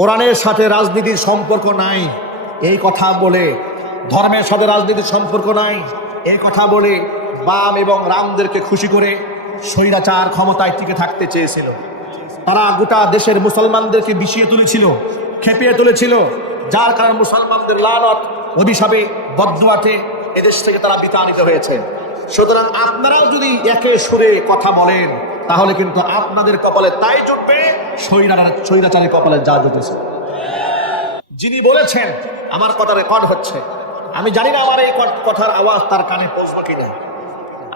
কোরআনের সাথে রাজনীতির সম্পর্ক নাই। এই কথা বলে, ধর্মের সাথে রাজনীতির সম্পর্ক নাই। এই কথা বলে বাম এবং রামদেরকে খুশি করে স্বৈরাচার ক্ষমতায় টিকে থাকতে চেয়েছিল। তারা গোটা দেশের মুসলমানদেরকে বিষিয়ে তুলেছিল, খেপিয়ে তুলেছিল। যার কারণে মুসলমানদের লালত অভিশাপে বদুয়াতে এদেশ থেকে তারা বিতাড়িত হয়েছে। সুতরাং আপনারাও যদি একে সুরে কথা বলেন তাহলে কিন্তু আপনাদের কপালে তাই জুটবে স্বৈরাচারের কপালে যা জুটেছে। যিনি বলেছেন, আমার কথা রেকর্ড হচ্ছে। আমি জানি না আমার এই কথার আওয়াজ তার কানে পৌঁছবে কিনা।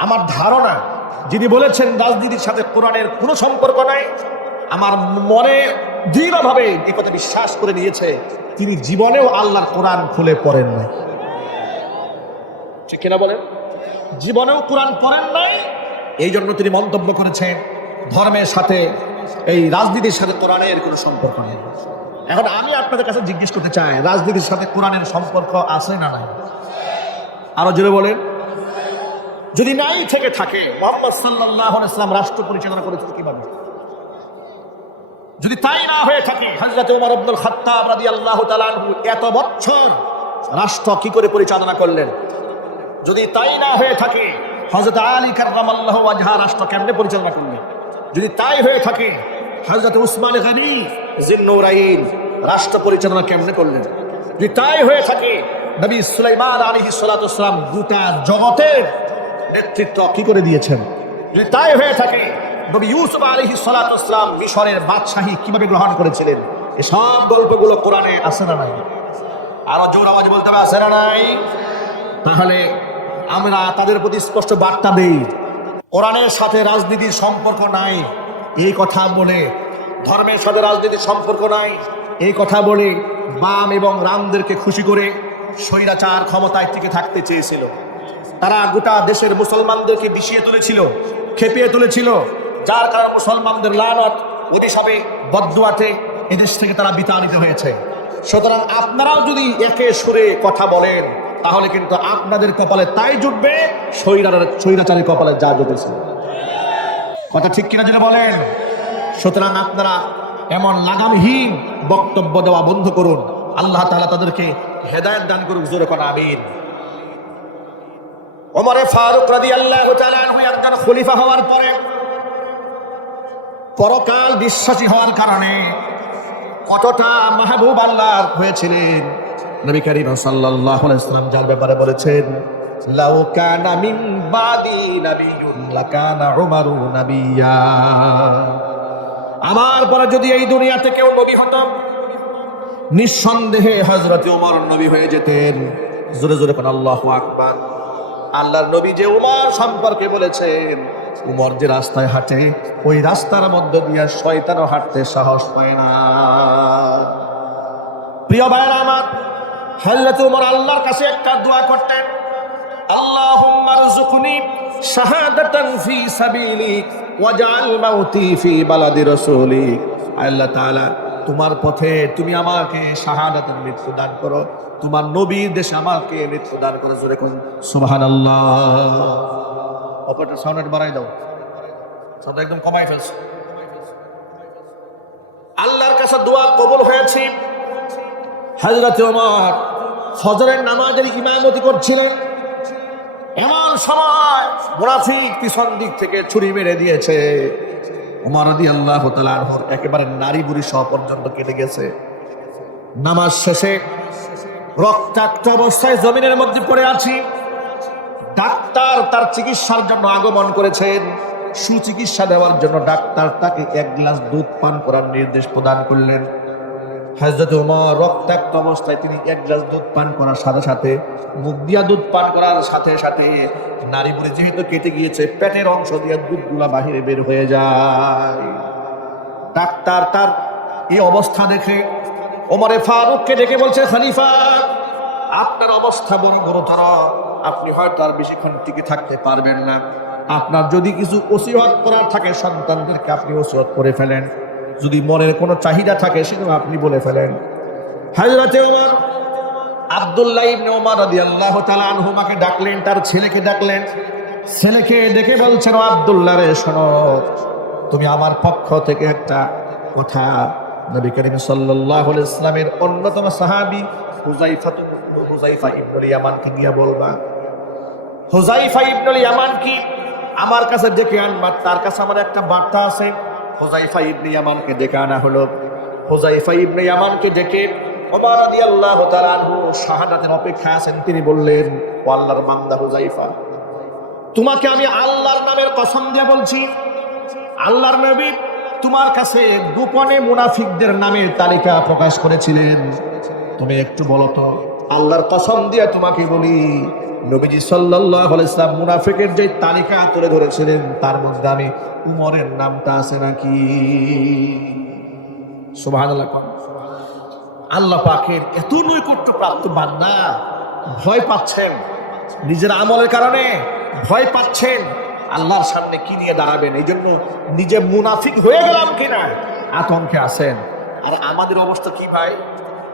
আমার ধারণা, যিনি বলেছেন, রাজনীতির সাথে কোরআনের কোনো সম্পর্ক নাই। আমার মনে দৃঢ়ভাবে এই কথা বিশ্বাস করে নিয়েছে, তিনি জীবনেও আল্লাহর কোরআন খুলে পড়েন নাই। ঠিক কিনা বলেন? জীবনেও কোরআন পড়েন নাই এই জন্য তিনি মন্তব্য করেছেন, ধর্মের সাথে এই রাজনীতির সাথে কোরআনের কোনো সম্পর্ক নেই। এখন আমি আপনাদের কাছে জিজ্ঞেস করতে চাই, রাজনীতির সাথে কোরআনের সম্পর্ক আছে না নাই? আরও জোরে বলেন। যদি নাই থেকে থাকে, মোহাম্মদ সাল্লাহ ইসলাম রাষ্ট্র পরিচালনা করেছিল কীভাবে? যদি তাই না হয়ে থাকে হজরত উমর আব্দুল খাত্তাব রাদিয়াল্লাহু তাআলা আনহু এত বছর রাষ্ট্র কি করে পরিচালনা করলেন? যদি তাই না হয়ে থাকে হজরত আলী কার্লামাল্লাহ ওয়াজহা রাষ্ট্র কেমনে পরিচালনা করলেন? যদি তাই হয়ে থাকে হজরত উসমান গানি, জিন্নুরাইন রাষ্ট্র পরিচালনা কেমনে করলেন? যদি তাই হয়ে থাকে, নবী সুলাইমান আলী সালাতাম গোটা জগতের নেতৃত্ব কি করে দিয়েছেন? যদি তাই হয়ে থাকে, নবী ইউসুফ আলী সালাতাম মিশরের বাদশাহী কীভাবে গ্রহণ করেছিলেন? এসব গল্পগুলো কোরআনে আসে না নাই? আরও জোর আওয়াজ বলতে হবে, আছে না নাই? তাহলে আমরা তাদের প্রতি স্পষ্ট বার্তা দেই। কোরআনের সাথে রাজনীতির সম্পর্ক নাই, এই কথা বলে। ধর্মের সাথে রাজনীতির সম্পর্ক নাই, এই কথা বলে বাম এবং রামদেরকে খুশি করে স্বৈরাচার ক্ষমতায় টিকে থাকতে চেয়েছিল। তারা গোটা দেশের মুসলমানদেরকে বিষিয়ে তুলেছিল, খেপিয়ে তুলেছিল, যার কারণে মুসলমানদের লানত অভিশাপে বদুয়াতে এদেশ থেকে তারা বিতাড়িত হয়েছে। সুতরাং আপনারাও যদি একে সুরে কথা বলেন তাহলে কিন্তু আপনাদের কপালে তাই জুটবে স্বৈরাচারের কপালে যা জুটেছে। কথা ঠিক কিনা যেটা বলেন? সুতরাং আপনারা এমন লাগামহীন বক্তব্য দেওয়া বন্ধ করুন। আল্লাহ তাআলা তাদেরকে হেদায়েত দান করুক, জোরে করা আমিন। ওমরে ফারুক তাআলা আনহু একজন খলিফা হওয়ার পরে, পরকাল বিশ্বাসী হওয়ার কারণে কতটা মাহবুব আল্লাহ হয়েছিলেন। নবী করিম সাল্লাল্লাহু আলাইহি সাল্লাম যার ব্যাপারে বলেছেন, লাউ কানা মিন বাদি নাবিয়ুন, লাকানা উমারু নাবিয়্যা আমার পরে যদি এই দুনিয়াতে কেউ নবী হতো, নিঃসন্দেহে হযরত ওমর নবী হয়ে যেতেন। জোরে জোরে কোন আল্লাহু আকবার। আল্লাহর নবী যে উমর সম্পর্কে বলেছেন, উমর যে রাস্তায় হাঁটে, ওই রাস্তার মধ্য দিয়ে শয়তানও হাঁটতে সাহস পায় না। প্রিয় ভাইরা আমার হযরত উমর আল্লাহর কাছে একটা দোয়া করতেন বালাদি আল্লাহ তাআলা, তোমার পথে তুমি আমাকে শাহাদাতের মৃত্যু দান করো, তোমার নবীর দেশে আমাকে মৃত্যু দান করো, জোরে কোন, সুবহানাল্লাহ। অপারেটর সাউন্ড বাড়াই দাও একদম কমাই ফেলছো। আল্লাহর কাছে দোয়া কবুল হয়েছে। হযরত ওমর ফজরের নামাজের ইমামতি করছিলেন। এমন সময় মুনাফিক পিছন দিক থেকে ছুরি মেরে দিয়েছে। উমর রাদিয়াল্লাহু তাআলা আনহুর একেবারে নারী বুড়ি সহ পর্যন্ত কেটে গেছে। নামাজ শেষে রক্তাক্ত অবস্থায় জমিনের মধ্যে পড়ে আছি। ডাক্তার তার চিকিৎসার জন্য আগমন করেছেন। সুচিকিৎসা দেওয়ার জন্য ডাক্তার তাকে এক গ্লাস দুধ পান করার নির্দেশ প্রদান করলেন। হজরত উমর রক্তাক্ত অবস্থায় তিনি এক গ্লাস দুধ পান করার সাথে সাথে, মুখ দিয়া দুধ পান করার সাথে সাথে নারী বুড়ি যেহেতু কেটে গিয়েছে, পেটের অংশ দিয়ে দুধগুলা বাহিরে বের হয়ে যায়। ডাক্তার তার এই অবস্থা দেখে ওমরে ফারুককে ডেকে বলছে, খলিফা, আপনার অবস্থা বড় গুরুতর। আপনি হয়তো আর বেশিক্ষণ টিকে থাকতে পারবেন না। আপনার যদি কিছু ওসিহত করার থাকে, সন্তানদেরকে আপনি ওসিহত করে ফেলেন। যদি মনের কোনো চাহিদা থাকে সেটাও আপনি বলে ফেলেন। হাজরতে ওমর, আব্দুল্লাহ ইবনে ওমর রাদিয়াল্লাহু তাআলা আনহুমাকে ডাকলেন, তার ছেলেকে ডাকলেন। ছেলেকে ডেকে বলছেন আব্দুল্লাহ রে, শোনো, তুমি আমার পক্ষ থেকে একটা কথা। নবী করিম সাল্লাল্লাহু আলাইহি ইসলামের অন্যতম সাহাবী হুজাইফা হুজাইফা ইবনুল ইয়ামানকে গিয়া বলবা হুজাইফা ইবনুল ইয়ামান কি আমার কাছে ডেকে আনবা, তার কাছে আমার একটা বার্তা আছে। হুজাইফা ইবনে ইয়ামানকে ডেকে আনা হলো। হোজাইফা ইবনে ইয়ামানকে ডেকে ওমর রাদিয়াল্লাহু তাআলা আনহু শাহাদাতের অপেক্ষায় আছেন। তিনি বললেন, ও আল্লাহর বান্দা হুজাইফা তোমাকে আমি আল্লাহর নামের কসম দিয়ে বলছি। আল্লাহর নবী তোমার কাছে গোপনে মুনাফিকদের নামের তালিকা প্রকাশ করেছিলেন। তুমি একটু বলো তো, আল্লাহর কসম দিয়ে তোমাকে বলি। নবীজি আলাইহি ইসলাম মুনাফিকের যে তালিকা তুলে ধরেছিলেন, তার মধ্যে আমি উমরের নামটা আছে নাকি? আল্লাহ পাকের এত নৈকট্য প্রাপ্ত বান্দা ভয় পাচ্ছেন। নিজের আমলের কারণে ভয় পাচ্ছেন। আল্লাহর সামনে কি নিয়ে দাঁড়াবেন? এই জন্য নিজে মুনাফিক হয়ে গেলাম কিনা? আতঙ্কে আছেন। আর আমাদের অবস্থা কি ভাই?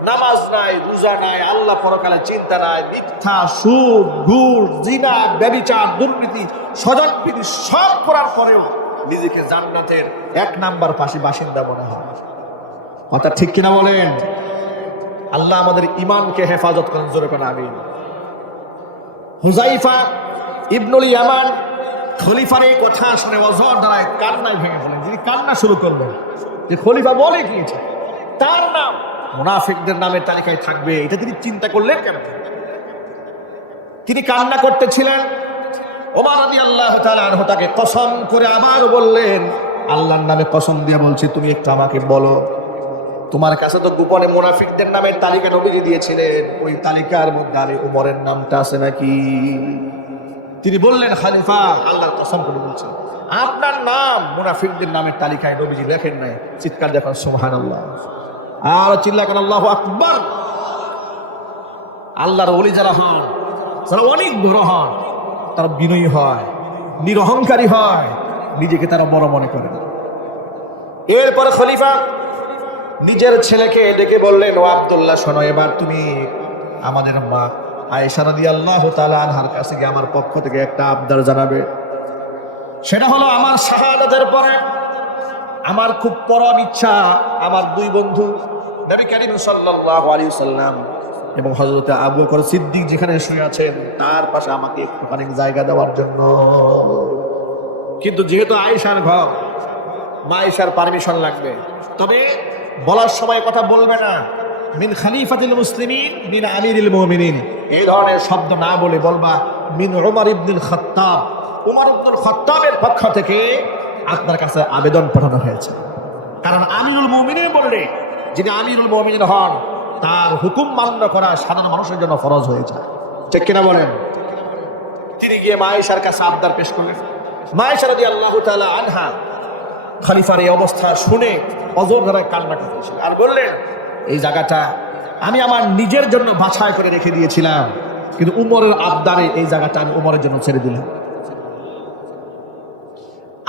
নামাজ নাই, রোজা নাই, আল্লাহ পরকালে চিন্তা নাই, মিথ্যা, সুদ ঘুর জিনা, ব্যবিচার, দুর্নীতি স্বজনপ্রীতি সব করার পরেও নিজেকে জান্নাতের এক নাম্বার পাশে বাসিন্দা মনে হয়। কথা ঠিক কিনা বলেন? আল্লাহ আমাদের ইমানকে হেফাজত করেন, জোরে করে আমিন। হুজাইফা ইবনুল ইয়ামান খলিফার এই কথা শুনে অজর দ্বারায় কান্নায় ভেঙে পড়লেন। তিনি কান্না শুরু করলেন, যে খলিফা বলে গিয়েছে, তার নাম মুনাফিকদের নামের তালিকায় থাকবে। এটা তিনি চিন্তা করলেন কেন? তিনি কান্না করতেছিলেন। ওমর রাদিয়াল্লাহু তাআলা আনহু তাকে কসম করে আবার বললেন, আল্লাহর নামে কসম দিয়ে বলছি, তুমি একটু আমাকে বলো। তোমার কাছে তো গোপনে মুনাফিকদের নামের তালিকা নবীজি দিয়েছিলেন। ওই তালিকার মধ্যে আমি উমরের নামটা আছে নাকি? তিনি বললেন, খালিফা, আল্লাহর কসম করে বলছেন আপনার নাম মুনাফিকদের নামের তালিকায় নবীজি লেখেন নাই। চিৎকার দেখেন সুবহান আল্লাহ আর চিল্লা কেন আল্লাহ আকবর। আল্লাহর ওলি যারা হন যারা অনেক বড় হন, তারা বিনয়ী হয়, নিরহংকারী হয়, নিজেকে তারা বড় মনে করে এরপর খলিফা নিজের ছেলেকে ডেকে বললেন, ও আবদুল্লাহ, শোনো, এবার তুমি আমাদের মা আয়েশা রাদি আল্লাহ আনহার কাছে গিয়ে আমার পক্ষ থেকে একটা আবদার জানাবে। সেটা হলো আমার শাহাদাতের পরে আমার খুব পরম ইচ্ছা, আমার দুই বন্ধু, নবী করিম আলাইহি সাল্লাম এবং হযরত আবু বকর সিদ্দিক যেখানে শুয়ে আছেন, তার পাশে আমাকে একটুখানি জায়গা দেওয়ার জন্য। কিন্তু যেহেতু আয়েশার ঘর মা পারমিশন লাগবে। তবে বলার সময় কথা বলবে না। মিন খালিফাতুল মুসলিমিন, মিন আমিরুল মুমিনিন। এই ধরনের শব্দ না বলে বলবা, মিন উমর ইবনুল খাত্তাব। উমর ইবনুল খাত্তাবের পক্ষ থেকে আপনার কাছে আবেদন পাঠানো হয়েছে। কারণ আমিরুল মুমিনিন বললে যিনি আমিরুল মুমিনিন হন তার হুকুম মান্য করা সাধারণ মানুষের জন্য ফরজ হয়ে যায়। ঠিক কিনা বলেন? তিনি গিয়ে মায়েশার কাছে আবদার পেশ করলেন। মায়েশা রাদি আল্লাহ তাআলা আনহা খালিফার এই অবস্থা শুনে অজর ধরে কান্না করতেছিল আর বললেন এই জায়গাটা আমি আমার নিজের জন্য বাছাই করে রেখে দিয়েছিলাম কিন্তু উমরের আবদারে এই জায়গাটা আমি উমরের জন্য ছেড়ে দিলাম।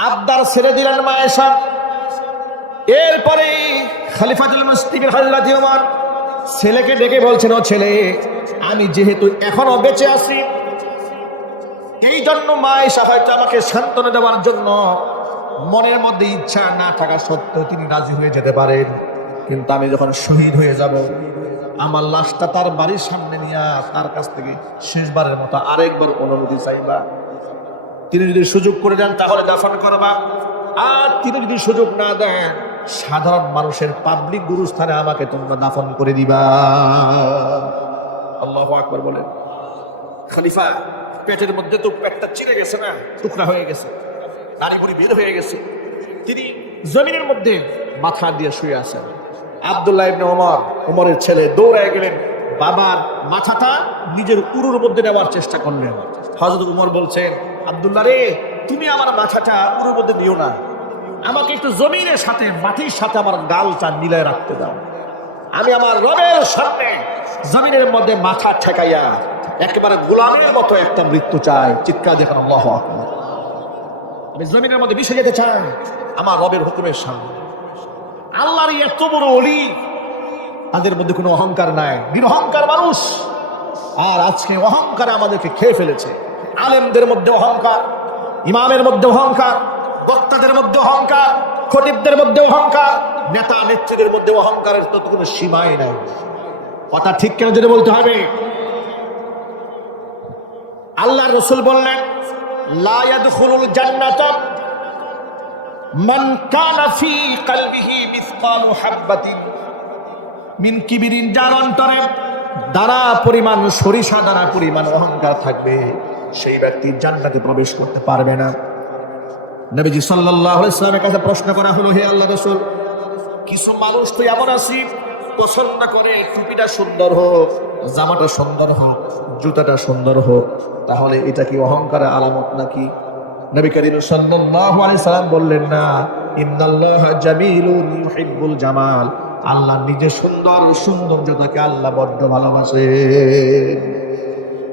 আবদার ছেড়ে দিলেন মায়েশা এরপরে খলিফাতুল মুসলিমের হযরত ওমর ছেলেকে ডেকে বলছেন, ও ছেলে, আমি যেহেতু এখনও বেঁচে আছি, এই জন্য মায়েশা হয়তো আমাকে সান্ত্বনা দেওয়ার জন্য মনের মধ্যে ইচ্ছা না থাকা সত্ত্বেও তিনি রাজি হয়ে যেতে পারেন। কিন্তু আমি যখন শহীদ হয়ে যাব, আমার লাশটা তার বাড়ির সামনে নিয়ে তার কাছ থেকে শেষবারের মতো আরেকবার অনুমতি চাইবা। তিনি যদি সুযোগ করে দেন, তাহলে দাফন করবা। আর তিনি যদি সুযোগ না দেন, সাধারণ মানুষের পাবলিক গুরুস্থানে আমাকে তোমরা দাফন করে দিবা। আল্লাহ আকবর বলেন। খলিফা, পেটের মধ্যে তো পেটটা চিড়ে গেছে না? টুকরা হয়ে গেছে। নারী বুড়ি বের হয়ে গেছে। তিনি জমিনের মধ্যে মাথা দিয়ে শুয়ে আছেন। আবদুল্লাহ ইবনে ওমর, ওমরের ছেলে দৌড়ায় গেলেন। বাবার মাথাটা নিজের উরুর মধ্যে নেওয়ার চেষ্টা করলেন। হজরত উমর বলছেন আবদুল্লাহ রে, তুমি আমার মাথাটা উরুর মধ্যে নিও না। আমাকে একটু জমিনের সাথে, মাটির সাথে আমার গালটা মিলায় রাখতে দাও। আমি আমার রবের সামনে জমিনের মধ্যে মাথা ঠেকাইয়া একেবারে গোলামের মতো একটা মৃত্যু চাই। চিৎকার দেখান, আল্লাহ আমি জমিনের মধ্যে মিশে যেতে চাই, আমার রবের হুকুমের সামনে। আল্লাহর এত বড় অলি তাদের মধ্যে কোনো অহংকার নাই। নিরহংকার মানুষ। আর আজকে অহংকার আমাদেরকে খেয়ে ফেলেছে। আলেমদের মধ্যে অহংকার, ইমামের মধ্যে অহংকার, বক্তাদের মধ্যে অহংকার খটিবদের মধ্যে অহংকার, নেতা নেত্রীদের মধ্যে অহংকারের তো কোনো সীমাই নাই। কথা ঠিক কেন যদি বলতে হবে? আল্লাহ রসুল বললেন, লা ইয়াদখুলুল জান্নাতা মান কানা ফি কলবিহি মিসকালু হাববাতিন। মিন কিবিরিন, যার অন্তরে দ্বারা পরিমাণ সরিষা দ্বারা পরিমাণ অহংকার থাকবে। সেই ব্যক্তি জান্নাতে প্রবেশ করতে পারবে না। নবীজি সাল্লাল্লাহু আলাইহি সাল্লামের কাছে প্রশ্ন করা হলো, হে আল্লাহ রাসূল, কিছু মানুষ তো এমন আছি পছন্দ করে টুপিটা সুন্দর হোক, জামাটা সুন্দর হোক, জুতাটা সুন্দর হোক, তাহলে এটা কি অহংকারের আলামত নাকি? নবী করিম সাল্লাল্লাহু আলাইহি সাল্লাম বললেন, না, ইন্নাল্লাহা জামিলুন ইউহিব্বুল জামাল, আল্লাহ নিজে সুন্দর সৌন্দর্যতাকে আল্লাহ বড্ড ভালোবাসে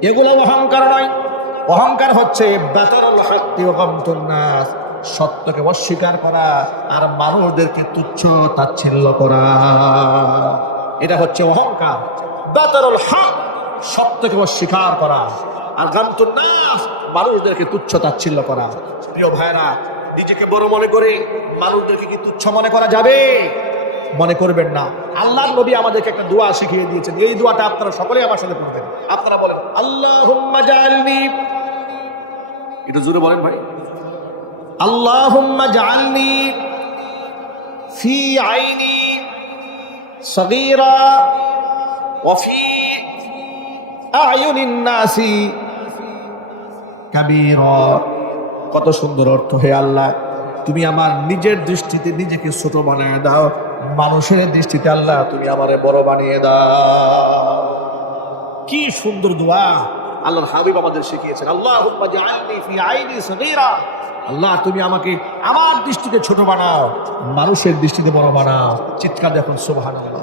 এগুলো অহংকার নয়। অহংকার হচ্ছে সত্যকে অস্বীকার করা আর মানুষদেরকে তুচ্ছ তাচ্ছিল্য করা। এটা হচ্ছে অহংকার। বেতরুল হক সত্যকে অস্বীকার করা আর গামতুন নাস মানুষদেরকে তুচ্ছ তাচ্ছিল্য করা। প্রিয় ভাইরা নিজেকে বড় মনে করে মানুষদেরকে কি তুচ্ছ মনে করা যাবে? মনে করবেন না। আল্লাহ নবী আমাদেরকে একটা দোয়া শিখিয়ে দিয়েছেন। এই দোয়াটা আপনারা সকলেই আমার সাথে পড়বেন। আপনারা বলেন আল্লাহ একটু জোরে বলেন ভাই। আল্লাহুম্মা জাআলনি ফি আইনি সগীরা ফি আয়ুনিন নাসি কাবীরা। কত সুন্দর অর্থ হে আল্লাহ। তুমি আমার নিজের দৃষ্টিতে নিজেকে ছোট বানায় দাও। মানুষের দৃষ্টিতে আল্লাহ তুমি আমারে বড় বানিয়ে দাও। কি সুন্দর দোয়া। আল্লাহর হাবিব আমাদের শিখিয়েছেন আল্লাহ আল্লাহ তুমি আমাকে আমার দৃষ্টিতে ছোট বানাও মানুষের দৃষ্টিতে বড় বানাও। চিৎকার দেখুন সুবহানাল্লাহ।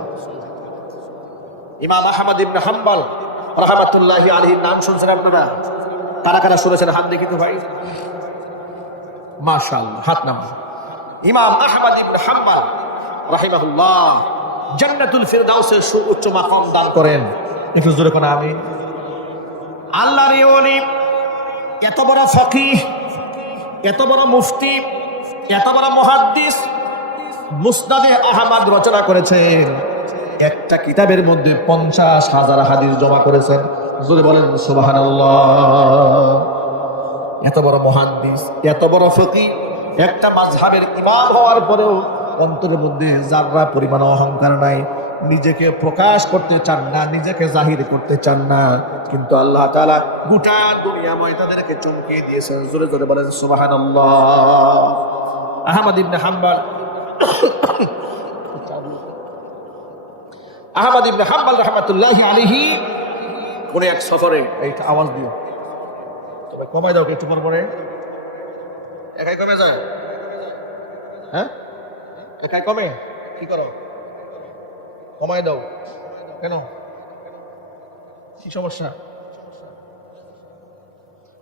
ইমাম আহমদ ইবনে হাম্বল রহমাতুল্লাহি আলাইহির নাম শুনছেন আপনারা? কারা কারা শুনেছেন? হাত দেখি তো ভাই। মাশাআল্লাহ হাত নাম ইমাম আহমদ ইবনে হাম্বল রাহিমাহুল্লাহ, জান্নাতুল ফিরদাউসের সুউচ্চ মাকাম দান করেন। একটু জোরে কোন আমি। এত বড় ফকিহ, এত বড় মুফতি, এত বড় মুহাদ্দিস, মুসনাদে আহমদ রচনা করেছেন। একটা কিতাবের মধ্যে পঞ্চাশ হাজার হাদিস জমা করেছেন। জোরে বলেন, সুবহানাল্লাহ। এত বড় মহাদ্দিস, এত বড় ফকি একটা মাঝহাবের ইমাম হওয়ার পরেও অন্তরের মধ্যে যাররা পরিমাণ অহংকার নাই, নিজেকে প্রকাশ করতে চান না, নিজেকে জাহির করতে চান না, কিন্তু আল্লাহ তাআলা গোটা দুনিয়াময় তাদেরকে চমকিয়ে দিয়েছেন। জোরে জোরে বলেন, সুবহানাল্লাহ। আহমদ ইবনে হাম্বল আহমদ ইবনে হাম্বল রহমাতুল্লাহি আলাইহি কোন এক সফরে, এইটা আওয়াজ দিও। তবে কমাই দাও একটু পর পরে? একাই কমে যায়? হ্যাঁ? একাই কমে? কি করো? কমাই দাও। কেন? কি সমস্যা?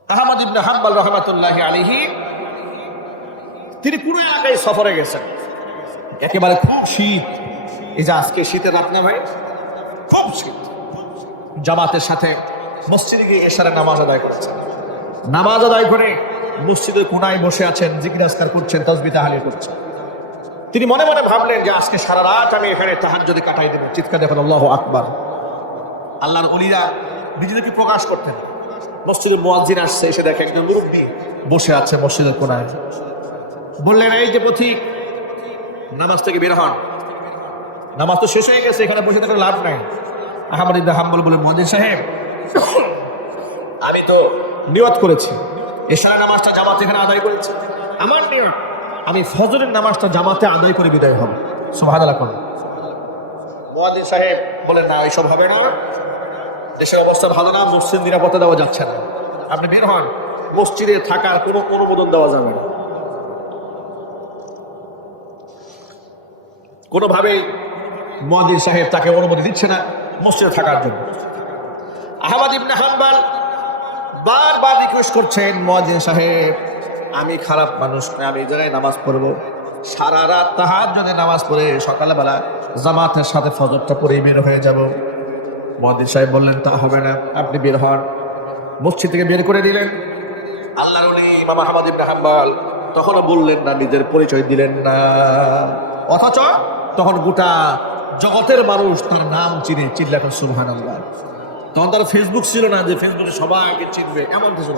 আহমদ ইবনে হাম্বল রহমাতুল্লাহি তিনি এলাকায় সফরে গেছেন। একেবারে খুব শীত। এই যে আজকে শীতের রাত না ভাই? খুব শীত। জামাতের সাথে মসজিদে গিয়ে এশারে নামাজ আদায় করেছেন। নামাজ আদায় করে মসজিদের কোনায় বসে আছেন জিজ্ঞাসকার করছেন তসবি তাহালি করছেন। তিনি মনে মনে ভাবলেন যে আজকে সারা রাত আমি এখানে তাহার যদি কাটাই দেবো। চিৎকার দেখেন, আল্লাহ আকবার। আল্লাহর অলিরা নিজেদেরকে প্রকাশ করতেন। মসজিদের মোয়াজ্জিন আসছে, এসে দেখে একটা মুরব্বী বসে আছে মসজিদের কোনায়। বললেন, এই যে পথিক, নামাজ থেকে বের হন। নামাজ তো শেষ হয়ে গেছে, এখানে বসে থাকার লাভ নাই। আহমদ ইবনে হাম্বল বলে মদিন সাহেব, আমি তো নিয়ত করেছি। এশার নামাজটা জামাতে এখানে আদায় করেছি। আমার নিয়ত আমি ফজরের নামাজটা জামাতে আদায় করে বিদায় হব। সুবহানাল্লাহ করুন। মোয়াদিন সাহেব বলেন, না এইসব হবে না। দেশের অবস্থা ভালো না, মসজিদ নিরাপত্তা দেওয়া যাচ্ছে না। আপনি বের হন। মসজিদে থাকার কোনো অনুমোদন দেওয়া যাবে না। কোনোভাবে মদিন সাহেব তাকে অনুমতি দিচ্ছে না মসজিদে থাকার জন্য। আহমদ ইবনে হাম্বাল বারবার রিকোয়েস্ট করছেন মদিন সাহেব। আমি খারাপ মানুষ, আমি এই জায়গায় নামাজ পড়ব। সারা রাত তাহার যদি নামাজ পড়ে সকালবেলা জামাতের সাথে ফজরটা পড়ে বের হয়ে যাব। মদিন সাহেব বললেন, তা হবে না, আপনি বের হন। মসজিদ থেকে বের করে দিলেন। আল্লাহ উনি ইমাম আহমদ ইবনে হাম্বাল তখনও বললেন না, নিজের পরিচয় দিলেন না। অথচ তখন গোটা জগতের মানুষ তার নাম চিনে চিল্লাখন সুবহান আল্লাহ তখন তার ফেসবুক ছিল না যে ফেসবুকে সবাইকে চিনবে, এমন কিছু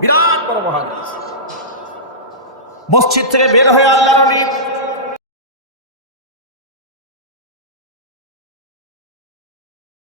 বিরাট বড় মহান। মসজিদ থেকে বের হয়ে আল্লাহ নবী